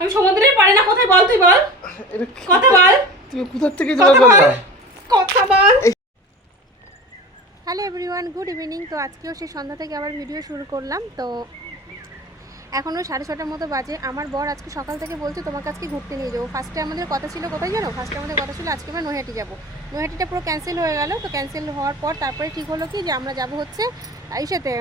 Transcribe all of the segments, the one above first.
আমি সমুদ্রের পারি না কোথায় বল তুই বল। কথা বল। তুমি কোথা থেকে জোগাড় বল। করলা কথা বল। হ্যালো এভরিওয়ান গুড ইভিনিং তো আজকেও সেই সন্ধ্যা থেকে আবার ভিডিও শুরু করলাম। তো এখনও সাড়ে ছটার মতো বাজে। আমার বর আজকে সকাল থেকে বলছে তোমাকে আজকে ঘুরতে নিয়ে যাব। ফার্স্টে আমাদের কথা ছিল কোথায় জানো? ফার্স্টে আমাদের কথা ছিল আজকে আমরা নৈহাটি যাব। নৈহাটিটা পুরো ক্যান্সেল হয়ে গেল। তো ক্যান্সেল হওয়ার পর তারপরে ঠিক হলো কি যে আমরা যাব হচ্ছে ইসেতে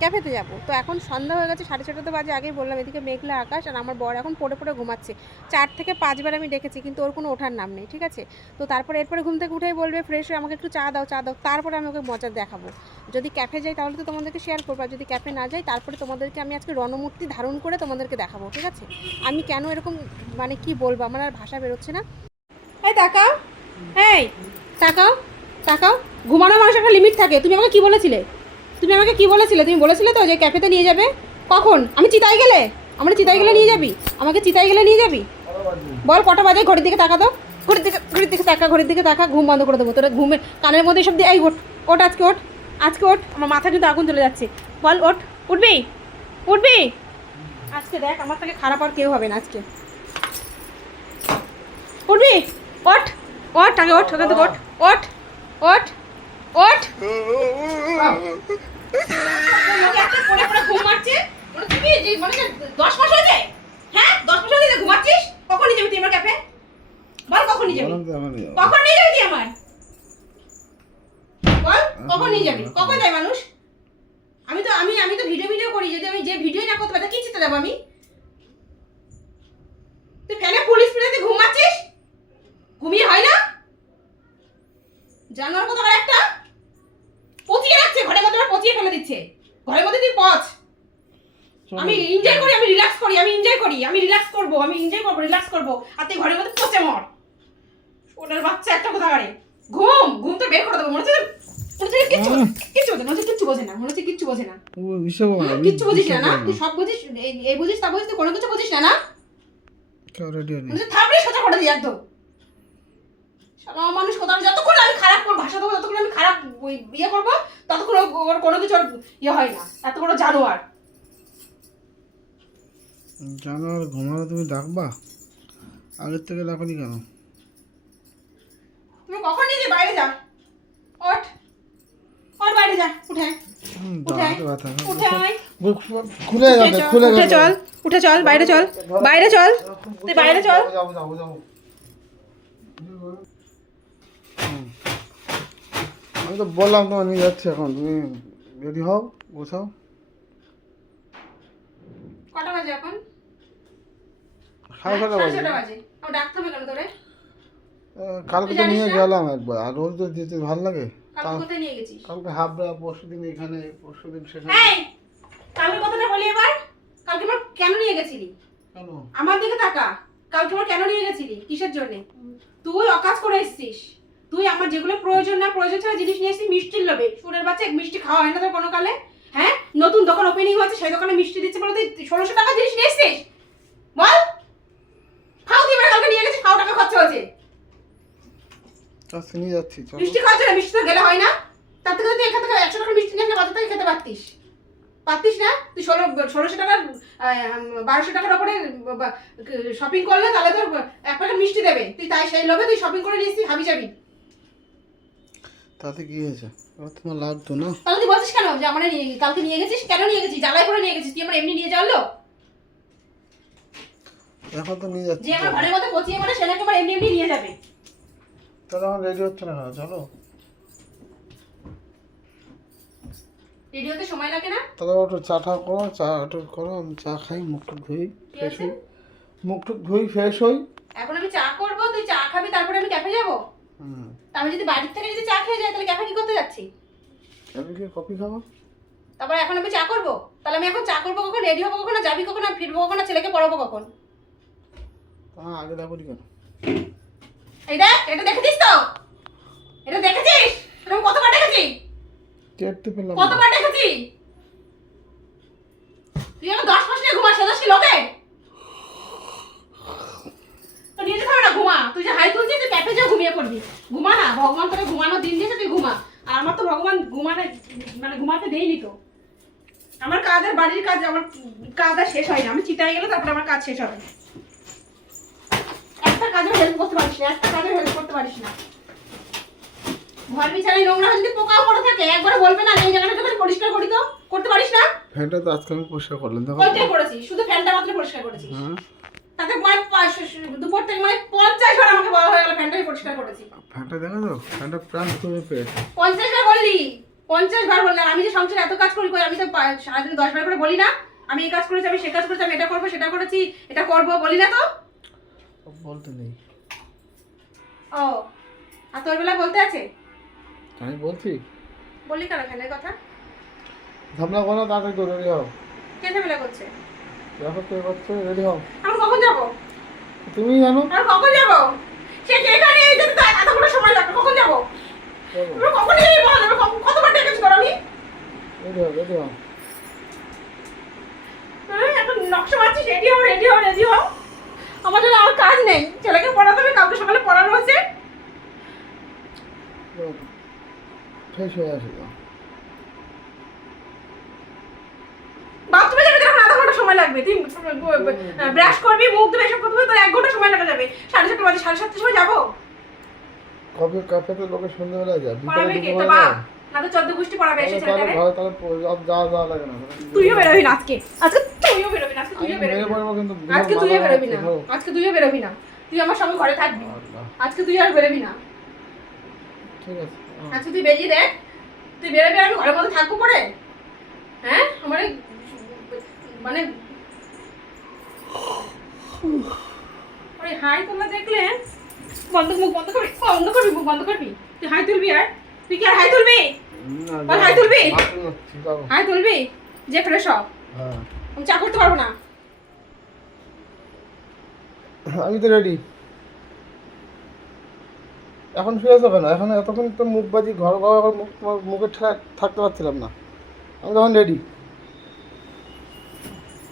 ক্যাফেতে যাব। তো এখন সন্ধ্যা হয়ে গেছে, সাড়ে ছটাতে বাজে, আগেই বললাম, এদিকে মেঘলা আকাশ, আর আমার বর এখন পড়ে পড়ে ঘুমাচ্ছে। চার থেকে পাঁচবার আমি ডেকেছি, কিন্তু ওর কোনো ওঠার নাম নেই, ঠিক আছে? তো তারপরে, এরপরে ঘুম থেকে উঠেই বলবে, ফ্রেশ হয়ে আমাকে একটু চা দাও চা দাও। তারপরে আমি ওকে মজা দেখাবো। যদি ক্যাফে যাই, তাহলে তো তোমাদেরকে শেয়ার করব যদি ক্যাফে না যাই, তারপরে তোমাদেরকে আমি আজকে রণমূর্তি ধারণ করে তোমাদেরকে দেখাবো, ঠিক আছে? আমি কেন এরকম মানে কি বলব, আমার আর ভাষা বেরোচ্ছে না। এই তাকাও এই তাকাও তাকাও। ঘুমানো মানুষ একটা লিমিট থাকে, তুমি আমাকে কি বলেছিলে? তুমি আমাকে কি বলেছিলে? তুমি বলেছিলে তো যে ক্যাফেতে নিয়ে যাবে? কখন? আমি চিতাই গেলে? আমরা চিতাই গেলে নিয়ে যাবি? আমাকে চিতাই গেলে নিয়ে যাবি? বল, কটা বাজে? ঘড়ির দিকে তাকা তো ঘড়ির দিকে ঘড়ির দিকে তাকা, ঘড়ির দিকে তাকা, ঘুম বন্ধ করে দেবো। তোরা ঘুমের কানের মধ্যে সব দিয়ে এই ওঠ ওঠ আজকে ওঠ আজকে ওঠ। আমার মাথা কিন্তু আগুন চলে যাচ্ছে। বল, ওঠ, উঠবি? উঠবি? আজকে দেখ, আমার থেকে খারাপ আর কেউ হবে না আজকে। উঠবি? ওঠ ওঠ, আগে ওঠ, ওখান থেকে ওঠ ওঠ ওঠ ওঠ। লোকে ঘুমাচ্ছিস কখন যায় মানুষ আমি তো আমি আমি তো ভিডিও ভিডিও করি যদি আমি যে ভিডিও না করতে পারি কি চিন্তা যাব আমি তুই ফ্যানে পুলিশ পুলিশ ঘুমাচ্ছিস? ঘুমিয়ে হয় না? জানোয়ার কত বড় একটা পচিয়ে রাখছে ঘরের মধ্যে আবার পচিয়ে ফেলে দিচ্ছে ঘরের মধ্যে তুই পচ আমি এনজয় করি আমি রিল্যাক্স করি আমি এনজয় করি আমি রিল্যাক্স করব আমি এনজয় করব রিল্যাক্স করব। আর তুই ঘরের মধ্যে পচে মর। ওটার বাচ্চা একটা কথা বাড়ে। ঘুম ঘুম তো বের করে দেবো মনে হচ্ছে কিচ্ছু কিচ্ছু বোঝে না মনে কিচ্ছু বোঝে না মনে হচ্ছে কিচ্ছু বোঝে না। কিচ্ছু বুঝিস না না? তুই সব বুঝিস এই- বুঝিস তা বুঝিস তুই কোনো কিছু বুঝিস না না? থাপড়ে সোজা করে দিই একদম। মানুষ কোথাও যতক্ষণ আমি খারাপ করব ভাষা দেবো ততক্ষণ আমি খারাপ ইয়ে করব ততক্ষণ ওর কোনো কিছু ইয়ে হয় না। এত বড় জানোয়ার। জানোয়ার ঘুমানো তুমি ডাকবা? আগের থেকে ডাকনি কেন? তুমি কখন নিজে বাইরে যা ওঠ। ওর বাইরে যা উঠে। খুলে যাবে চল, খুলে উঠে চল উঠে চল বাইরে চল বাইরে চল। তুই বাইরে চল। আমি তো বললাম তোমার নিয়ে যাচ্ছি এখন। তুমি রেডি হও গোছাও কটা বাজে এখন? সাড়ে ছটা বাজে ডাকতে হবে কেন তোরে? কালকে তো নিয়ে গেলাম একবার। আর রোজ তো যেতে ভালো লাগে? কালকে নিয়ে গেছিস? কালকে হাবড়া পরশু দিন এখানে পরশু দিন সেখানে কালকে কথাটা বলি এবার? কালকে আমার কেন নিয়ে গেছিলি? কেন? আমার দিকে তাকা। কালকে আমার কেন নিয়ে গেছিলি? কিসের জন্য? তুই অকাজ করে এসেছিস। তুই আমার যেগুলো প্রয়োজন না প্রয়োজন ছাড়া জিনিস নিয়ে এসেছিস মিষ্টির লোভে সুরের বাচ্চা এক মিষ্টি খাওয়া হয় না তোর কোনো কালে? হ্যাঁ? নতুন দোকান ওপেনিং হচ্ছে সেই দোকানে মিষ্টি দিচ্ছে বলে তুই ষোলোশো টাকা জিনিস নিয়ে এসেছিস? বল খাও তুই এবার কালকে নিয়ে গেছিস খাও টাকা খরচা হয়েছে আজকে নিয়ে যাচ্ছি মিষ্টি খাওয়ার জন্য মিষ্টি তো গেলে হয় না। তার থেকে তুই এখান থেকে একশো টাকার মিষ্টি নিয়ে বাজার থেকে খেতে পারতিস। পারতিস না? তুই ষোলো ষোলোশো টাকার বারোশো টাকার ওপরে শপিং করলে তাহলে তোর এক প্যাকেট মিষ্টি দেবে। তুই তাই সেই লোভে তুই শপিং করে নিয়েছিস হাবি যাবি। তাতে কি হয়েছে? তোমার লাগতো না? তাহলে তুই বলছিস কেন যে আমার নিয়ে কালকে নিয়ে গেছিস? কেন নিয়ে গেছিস? জ্বালাই করে নিয়ে গেছিস? তুই আমার এমনি নিয়ে যাওয়ালো এখন তো নিয়ে যাচ্ছি যে আমার ঘরের মধ্যে পচিয়ে মানে সেটাকে আমার এমনি এমনি নিয়ে যাবে। তাহলে আমার রেডি হচ্ছে না চলো। রেডিওতে সময় লাগে না? তাহলে একটু চা টা করো চা একটু করো আমি চা খাই মুখ টুক ধুই ফ্রেশ হই। মুখ টুক ধুই ফ্রেশ হই। এখন আমি চা করব তুই চা খাবি তারপরে আমি ক্যাফে যাব? হুম। আমি যদি বাড়ির থেকে যদি চা খেয়ে যাই তাহলে ক্যাফে কি করতে যাচ্ছি? আমি কি কফি খাব? তারপরে এখন আমি চা করব? তাহলে আমি এখন চা করব কখন রেডি হব কখন যাবি কখন ফিরবো কখন ছেলেকে পড়াবো কখন? হ্যাঁ আগে ডাকুনি কেন? এই দেখ এটা দেখেছিস তো? এটা দেখেছিস? এরকম কতবার দেখেছি? টেরতে পেলাম কতবার দেখেছি? তুই এখন দশ মাস নিয়ে ঘুমাস সাদাস কি লোকে তো নিয়ে যেতে হবে না ঘুমা। তুই যে হাই তুলছিস তুই ক্যাফে যা ঘুমিয়ে পড়বি। ঘুমা না ভগবান তোকে ঘুমানোর দিন দিয়েছে তুই ঘুমা। আর আমার তো ভগবান ঘুমাতে মানে ঘুমাতে দেয়নি তো। আমার কাজ কাজ আর বাড়ির কাজ আমার কাজ আর শেষ হয় না আমি চিতায় গেলে তারপরে আমার কাজ শেষ হবে। কাজও হেল্প করতে পারিস না একটা কাজও হেল্প করতে পারিস না। ঘর বিছানায় নোংরা যদি পড়ে থাকে একবার বলবে না এই জায়গাটা একটু পরিষ্কার করি তো করতে পারিস না? ফ্যানটা তো আজকে আমি পরিষ্কার করলাম কোনটাই করেছি শুধু ফ্যানটা মাত্র পরিষ্কার করেছি। হ্যাঁ। তাতে মানে দুপুর থেকে মানে পঞ্চাশ বার আমাকে বলা হয়ে গেল ফ্যানটাই পরিষ্কার করেছি। ফ্যানটা দেখো তো ফ্যানটা প্রাণ পেয়েছে পঞ্চাশ বার বললি পঞ্চাশ বার বললাম আমি যে সংসারে এত কাজ করি কই আমি তো সারাদিন দশ বার করে বলি না আমি এই কাজ করেছি আমি সে কাজ করেছি আমি এটা করব সেটা করেছি এটা করব বলি না তো? বলতে নেই। ও আর তোর বেলা বলতে আছে? আমি বলছি। বললি কেন ফ্যানের কথা? ঝামেলা করো তাড়াতাড়ি করে রেডি হও। কে ঝামেলা করছে? দেখো কে করছে রেডি হও। আমি কখন যাব? তুমি জানো। আমি কখন যাব? সে যে এখানে এই যে এতগুলো সময় লাগবে কখন যাব? তুমি কখন যাবি বল আমি কতবার ডেকেছি তোর আমি? রেডি হও রেডি হও। হ্যাঁ, এখন নকশা মারছিস রেডি হও রেডি হও রেডি হও। আমার জন্য আর কাজ নেই। ছেলেকে পড়াতে হবে কাউকে সকালে পড়ানো আছে ফ্রেশ হয়ে বাথরুমে যাবে তখন আধা ঘণ্টা সময় লাগবে। তুই ব্রাশ করবি মুখ ধুবে এসব করতে তোর এক ঘণ্টা সময় লাগা যাবে। সাড়ে সাতটা বাজে সাড়ে সাতটার সময় যাব? কবে কাপে তো লোকে সন্ধ্যাবেলা যায় পড়াবে কে? তো বাপ না তো চোদ্দ গোষ্ঠী পড়াবে এসে ছেলেটারে তাহলে যাওয়া যাওয়া লাগে না। তুইও বেরোবি আজকে। আজকে তুইও বেরোবি আজকে তুইও বেরোবি না। আজকে তুইও বেরোবি না। তুই আমার সঙ্গে ঘরে থাকবি। আজকে তুই আর বেরোবি না। ঠিক আছে আজকে তুই বেরিয়ে দেখ। তুই বেরোবি আমি ঘরের মধ্যে থাকব পরে? হ্যাঁ? আমার মানে ওই হাই তোলা দেখলে? বন্ধ মুখ বন্ধ করবি? বন্ধ করবি মুখ বন্ধ করবি? তুই হাই তুলবি আর? তুই কি আর হাই তুলবি? বল, হাই তুলবি? হাই তুলবি? যে ফ্রেশ হ। হ্যাঁ। আমি চা করতে পারব না। আমি তো রেডি এখন শুয়ে আছো কেন? এখন এতক্ষণ তো মুখ বাজি ঘর ঘর ঘর মুখ তোমার মুখে থাকতে পারছিলাম না। আমি তখন রেডি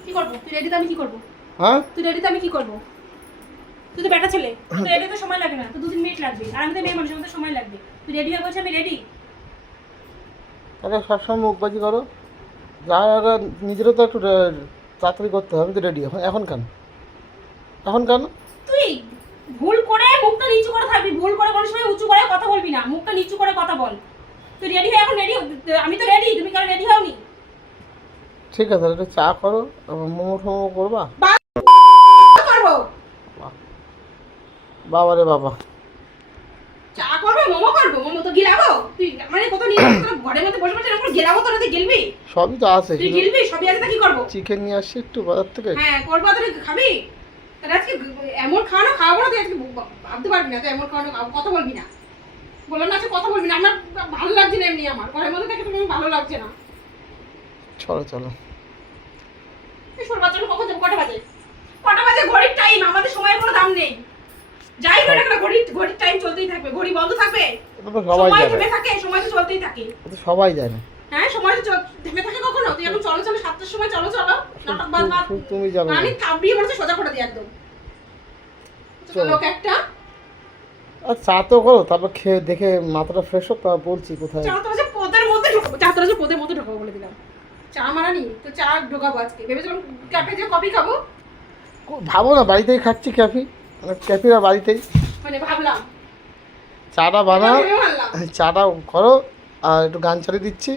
কি করব? তুই রেডিতে আমি কি করব? হ্যাঁ? তুই রেডিতে আমি কি করব? তুই তো বেটা ছেলে। তুই রেডিতে সময় লাগবে না। তো দু তিন মিনিট লাগবে। আর আমি তো মেয়ে মানুষ আমার তো সময় লাগবে। তুই রেডি হয়ে বলছি আমি রেডি তাহলে সবসময় মুখ বাজি করো। যা নিজেরও তো একটু তাড়াতাড়ি করতে হবে আমি তো রেডি এখন এখন কেন? এখন কেন? তুই ভুল করে মুখটা নিচু করে থাকবি ভুল করে কোনো সময় উঁচু করে কথা বলবি না মুখটা নিচু করে কথা বল। তুই রেডি হয়ে এখন রেডি আমি তো রেডি তুমি কেন রেডি হওনি? ঠিক আছে একটু চা করো মোমো টোমো করবা? করব। বাবা রে বাবা। চা করব মোমো করব? মোমো তো গিলাবো। তুই মানে কত নিয়ে? ঘরের মধ্যে বসে বসে এরকম গিলাবো তোরা তুই গিলবি? সবই তো আছে তুই গিলবি? সবই আছে তা কি করব? চিকেন নিয়ে আসছি একটু বাজার থেকে। হ্যাঁ করব তুই খাবি? তাহলে আজকে এমন খাওয়ানো খাওয়াবো না তুই আজকে ভাবতে পারবি না তুই এমন খাওয়ানো কথা বলবি না। বললাম না আজকে কথা বলবি না আমার ভালো লাগছে না এমনি আমার। ঘরের মধ্যে থেকে তুমি ভালো লাগছে না। চলো চলো। কখন যাব? কটা বাজে? কটা বাজে? ঘড়ির টাইম আমাদের সময়ের কোনো দাম নেই। যাই হোক না ঘড়ির ঘড়ির টাইম চলতেই থাকবে ঘড়ি বন্ধ থাকবে। সবাই জানে। থাকে সময় তো চলতেই থাকে। সবাই জানে। হ্যাঁ সময় তো থেমে থাকে কখনো? তুই এখন চলো চলো সাতটার সময় চলো চলো। নাটক বাদ বাদ। তুমি জানো আমি থাবড়িয়ে বলছে সোজা করে দিই একদম। চলো। একটা। আর চা তো করো তারপর খেয়ে দেখে মাথাটা ফ্রেশ হোক তারপর বলছি কোথায়। চা তো হচ্ছে পদের মধ্যে চা তো হচ্ছে পদের মধ্যে ঢোকাবো বলে দিলাম। চা মারানি তো চা ঢোকাবো আজকে। ভেবেছিলাম ক্যাফে যে কফি খাব? ভাবো না বাড়িতেই খাচ্ছি ক্যাফি মানে ক্যাফিরা বাড়িতেই। মানে ভাবলাম। চাটা বানাও ভেবে চাটা করো আর একটু গান চালিয়ে দিচ্ছি।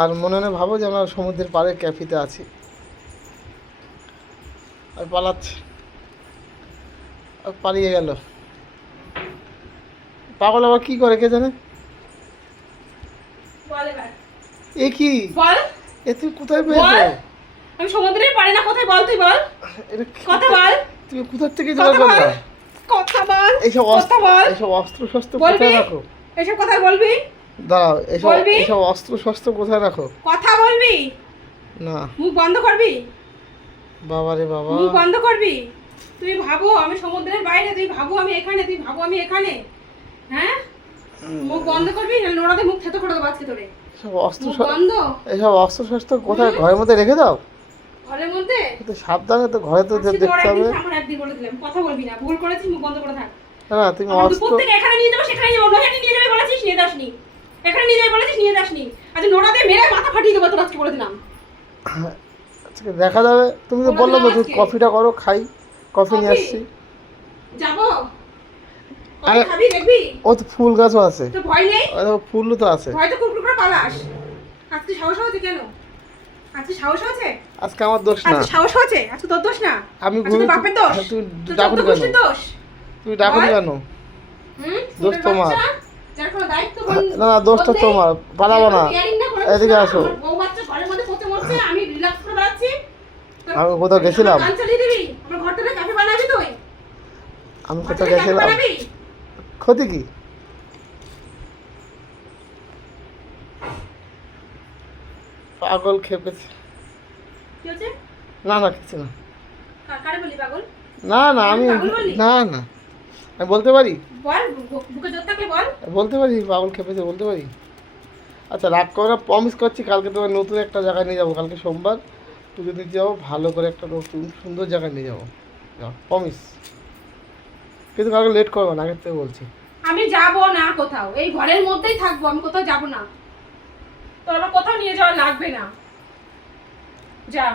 আর মনে মনে ভাবো যে আমরা সমুদ্রের পাড়ে ক্যাফিতে আছি। আর পালাচ্ছে। আর পালিয়ে গেল। পাগল আবার কি করে কে জানে? এ কি? বল। এ তুমি কোথায় পেয়েছ? আমি সমুদ্রের পারি না কোথায় বল তুই বল। কথা বল। তুমি কোথার থেকে কথা জোগাড় করলা? কথা বল। এইসব অস্ত্র বল। এইসব অস্ত্র শস্ত্র কোথায় রাখো? এসব কথা বলবি? দাঁড়াও এইসব বলবি? এইসব অস্ত্র শস্ত্র কোথায় রাখো? কথা বলবি? না। মুখ বন্ধ করবি? বাবা রে বাবা। মুখ বন্ধ করবি? তুই ভাবো আমি সমুদ্রের বাইরে তুই ভাবো আমি এখানে তুই ভাবো আমি এখানে। হ্যাঁ? মুখ বন্ধ করবি? না নোড়াতে মুখ থেতো করে দেবো আজকে তোরে। এসব অস্ত্র বন্ধ? এইসব অস্ত্র শস্ত্র কোথায়? ঘরের মধ্যে রেখে দাও। ঘরের মধ্যে? তো সাবধানে তো ঘরে তো দেখতে হবে। আমার একদিন বলে দিলাম। কথা বলবি না ভুল করেছিস মুখ বন্ধ করে থাক। না তুমি অস্ত্র থেকে এখানে নিয়ে যাব সেখানে নিয়ে যাব নিয়ে যাবে এখানে নিয়ে যাবে বলেছিস নিয়ে যাসনি। আজ নোড়াতে মেরে মাথা ফাটিয়ে দেবো তোর আজকে বলে দিলাম। আজকে দেখা যাবে। তুমি তো বলে বললাম তো দাও তুমি কফিটা করো খাই। কফি নিয়ে আসছি। যাব? আরে- ও তো ফুল গাছও আছে। তো ভয় নেই? ফুলও তো আছে। ভয় তো কুকুর করে পালাস। আজকে সাহস হয়েছে কেন? আজকে সাহস হয়েছে? আজকে আমার দোষ না। আজকে সাহস হয়েছে? আজকে তোর দোষ না? আমি ঘুরে বাপের দোষ? তুমি তো ডাকুনি কেন? তুমি ডাকুনি কেন? হুম? দোষ তোমার। বাচ্চা, যার কোনো দায়িত্ব না না দোষ তোমার। পালাবো না। এদিকে আসো। আমি কোথাও গেছিলাম? আমি কোথাও গেছিলাম। ক্ষতি কি? পাগল খেপেছে না না কিছু না। না না আমি না না। আমি বলতে পারি? বল বুকে জোর থাকলে বল। বলতে পারি পাগল খেপেছে বলতে পারি? আচ্ছা রাগ করে প্রমিস করছি কালকে তোমার নতুন একটা জায়গায় নিয়ে যাব কালকে সোমবার। পুজো দিতে যাব ভালো করে একটা নতুন সুন্দর জায়গায় নিয়ে যাব। প্রমিস কিন্তু কালকে লেট করব না আগের থেকে বলছি। আমি যাব না কোথাও এই ঘরের মধ্যেই থাকব আমি কোথাও যাব না। তোর আবার কোথাও নিয়ে যাওয়া লাগবে না। যা।